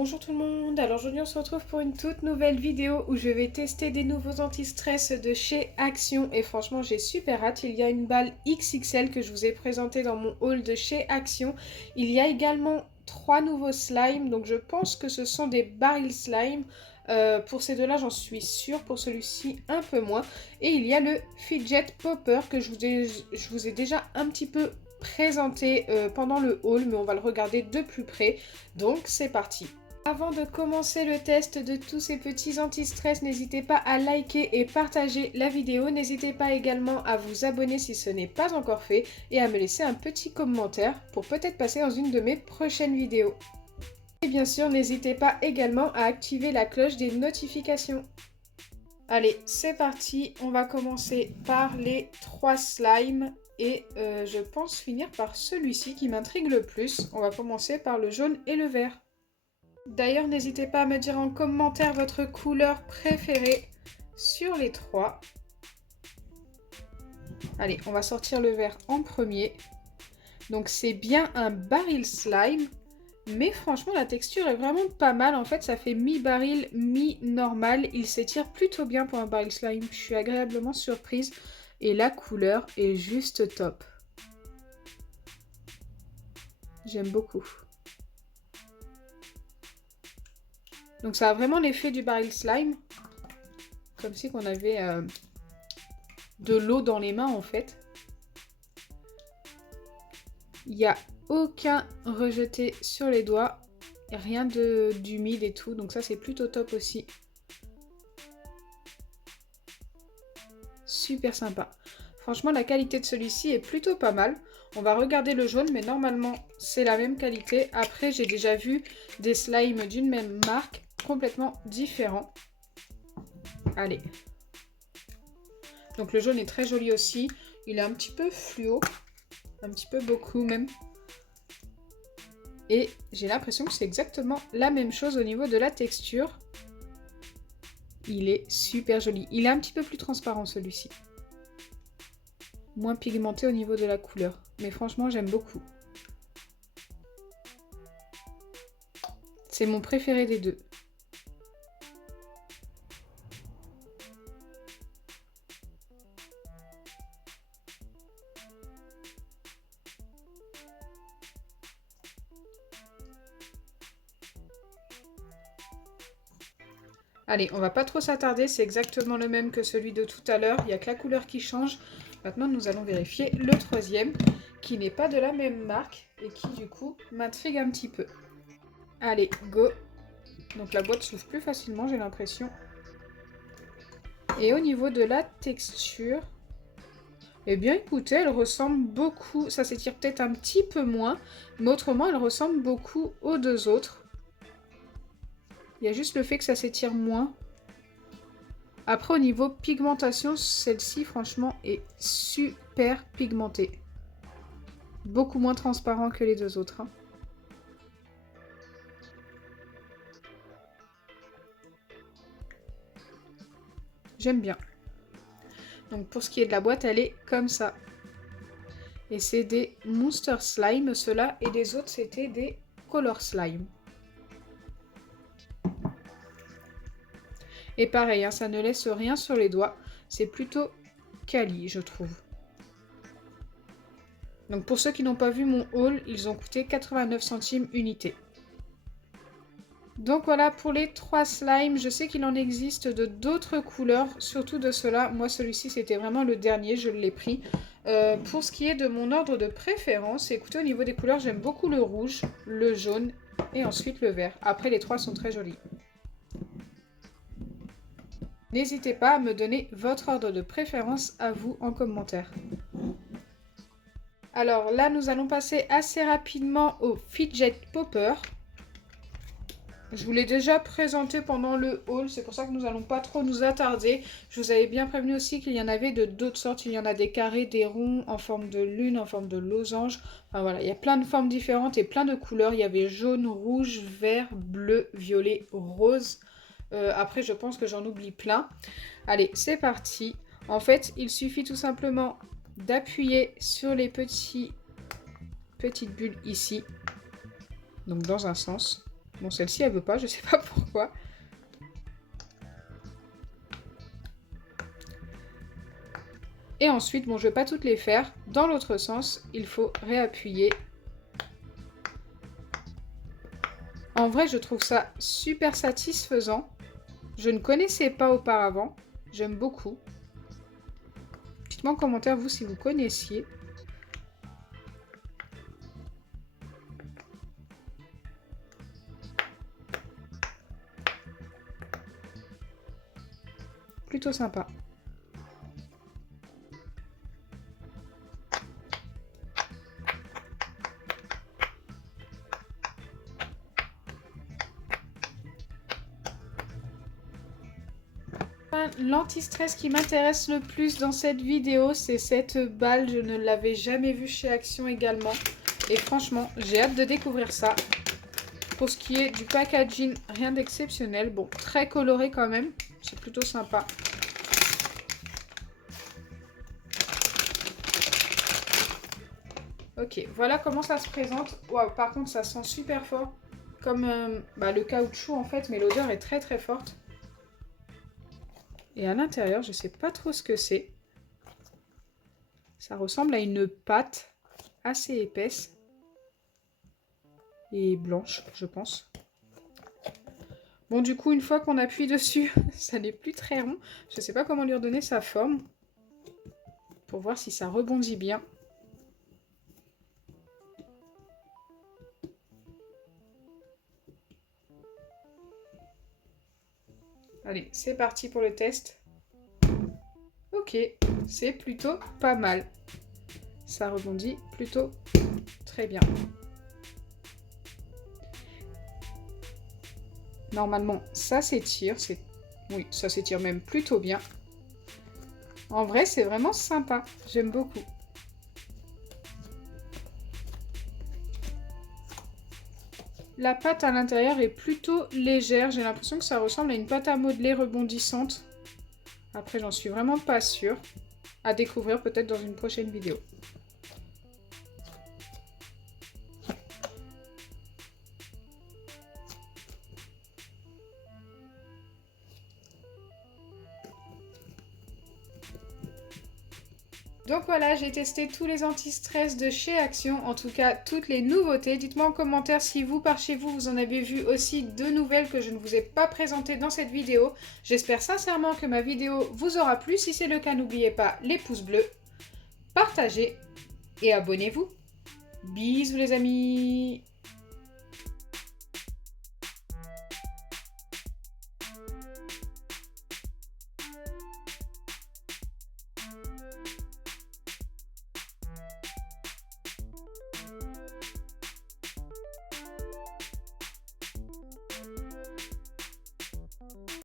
Bonjour tout le monde, alors aujourd'hui on se retrouve pour une toute nouvelle vidéo où je vais tester des nouveaux anti-stress de chez Action et franchement j'ai super hâte. Il y a une balle XXL que je vous ai présentée dans mon haul de chez Action. Il y a également 3 nouveaux slimes, donc je pense que ce sont des barils slime. Pour ces deux-là j'en suis sûre, pour celui-ci un peu moins. Et il y a le Fidget Popper que je vous ai déjà un petit peu présenté pendant le haul, mais on va le regarder de plus près. Donc c'est parti. Avant de commencer le test de tous ces petits anti-stress, n'hésitez pas à liker et partager la vidéo. N'hésitez pas également à vous abonner si ce n'est pas encore fait et à me laisser un petit commentaire pour peut-être passer dans une de mes prochaines vidéos. Et bien sûr, n'hésitez pas également à activer la cloche des notifications. Allez, c'est parti. On va commencer par les 3 slimes et je pense finir par celui-ci qui m'intrigue le plus. On va commencer par le jaune et le vert. D'ailleurs, n'hésitez pas à me dire en commentaire votre couleur préférée sur les 3. Allez, on va sortir le vert en premier. Donc c'est bien un baril slime, mais franchement la texture est vraiment pas mal. En fait, ça fait mi-baril, mi-normal. Il s'étire plutôt bien pour un baril slime. Je suis agréablement surprise et la couleur est juste top. J'aime beaucoup. Donc ça a vraiment l'effet du baril slime. Comme si on avait de l'eau dans les mains en fait. Il n'y a aucun rejeté sur les doigts. Rien d'humide et tout. Donc ça c'est plutôt top aussi. Super sympa. Franchement la qualité de celui-ci est plutôt pas mal. On va regarder le jaune mais normalement c'est la même qualité. Après j'ai déjà vu des slimes d'une même marque complètement différents. Allez. Donc le jaune est très joli aussi. Il est un petit peu fluo. Un petit peu beaucoup même. Et j'ai l'impression que c'est exactement la même chose au niveau de la texture. Il est super joli. Il est un petit peu plus transparent celui-ci. Moins pigmenté au niveau de la couleur. Mais franchement j'aime beaucoup. C'est mon préféré des deux. Allez, on va pas trop s'attarder, c'est exactement le même que celui de tout à l'heure. Il n'y a que la couleur qui change. Maintenant, nous allons vérifier le troisième, qui n'est pas de la même marque et qui, du coup, m'intrigue un petit peu. Allez, go! Donc la boîte s'ouvre plus facilement, j'ai l'impression. Et au niveau de la texture, eh bien, écoutez, elle ressemble beaucoup. Ça s'étire peut-être un petit peu moins, mais autrement, elle ressemble beaucoup aux deux autres. Il y a juste le fait que ça s'étire moins. Après, au niveau pigmentation, celle-ci, franchement, est super pigmentée. Beaucoup moins transparent que les deux autres. J'aime bien. Donc, pour ce qui est de la boîte, elle est comme ça. Et c'est des Monster Slime, ceux-là. Et les autres, c'était des Color Slime. Et pareil, hein, ça ne laisse rien sur les doigts. C'est plutôt quali, je trouve. Donc pour ceux qui n'ont pas vu mon haul, ils ont coûté 89 centimes unité. Donc voilà pour les 3 slimes. Je sais qu'il en existe de d'autres couleurs, surtout de ceux-là. Moi celui-ci c'était vraiment le dernier, je l'ai pris. Pour ce qui est de mon ordre de préférence, écoutez au niveau des couleurs, j'aime beaucoup le rouge, le jaune et ensuite le vert. Après les 3 sont très jolis. N'hésitez pas à me donner votre ordre de préférence à vous en commentaire. Alors là, nous allons passer assez rapidement au Fidget Popper. Je vous l'ai déjà présenté pendant le haul, c'est pour ça que nous n'allons pas trop nous attarder. Je vous avais bien prévenu aussi qu'il y en avait de d'autres sortes. Il y en a des carrés, des ronds, en forme de lune, en forme de losange. Enfin voilà, il y a plein de formes différentes et plein de couleurs. Il y avait jaune, rouge, vert, bleu, violet, rose. Après, je pense que j'en oublie plein. Allez, c'est parti. En fait, il suffit tout simplement d'appuyer sur les petites bulles ici. Donc dans un sens. Bon, celle-ci, elle veut pas, je sais pas pourquoi. Et ensuite, bon, je vais pas toutes les faire. Dans l'autre sens, il faut réappuyer. En vrai, je trouve ça super satisfaisant. Je ne connaissais pas auparavant. J'aime beaucoup. Dites-moi en commentaire, vous, si vous connaissiez. Plutôt sympa. L'anti-stress qui m'intéresse le plus dans cette vidéo, c'est cette balle. Je ne l'avais jamais vue chez Action également. Et franchement, j'ai hâte de découvrir ça. Pour ce qui est du packaging, rien d'exceptionnel. Bon, très coloré quand même. C'est plutôt sympa. Ok, voilà comment ça se présente. Wow, par contre, ça sent super fort. Comme le caoutchouc en fait, mais l'odeur est très très forte. Et à l'intérieur, je sais pas trop ce que c'est. Ça ressemble à une pâte assez épaisse. Et blanche, je pense. Bon, du coup, une fois qu'on appuie dessus, ça n'est plus très rond. Je sais pas comment lui redonner sa forme. Pour voir si ça rebondit bien. Allez, c'est parti pour le test. Ok, c'est plutôt pas mal. Ça rebondit plutôt très bien. Normalement, ça s'étire. Oui, ça s'étire même plutôt bien. En vrai, c'est vraiment sympa. J'aime beaucoup. La pâte à l'intérieur est plutôt légère. J'ai l'impression que ça ressemble à une pâte à modeler rebondissante. Après, j'en suis vraiment pas sûre. À découvrir peut-être dans une prochaine vidéo. Donc voilà, j'ai testé tous les anti-stress de chez Action, en tout cas toutes les nouveautés. Dites-moi en commentaire si vous, par chez vous, vous en avez vu aussi de nouvelles que je ne vous ai pas présentées dans cette vidéo. J'espère sincèrement que ma vidéo vous aura plu. Si c'est le cas, n'oubliez pas les pouces bleus, partagez et abonnez-vous. Bisous les amis!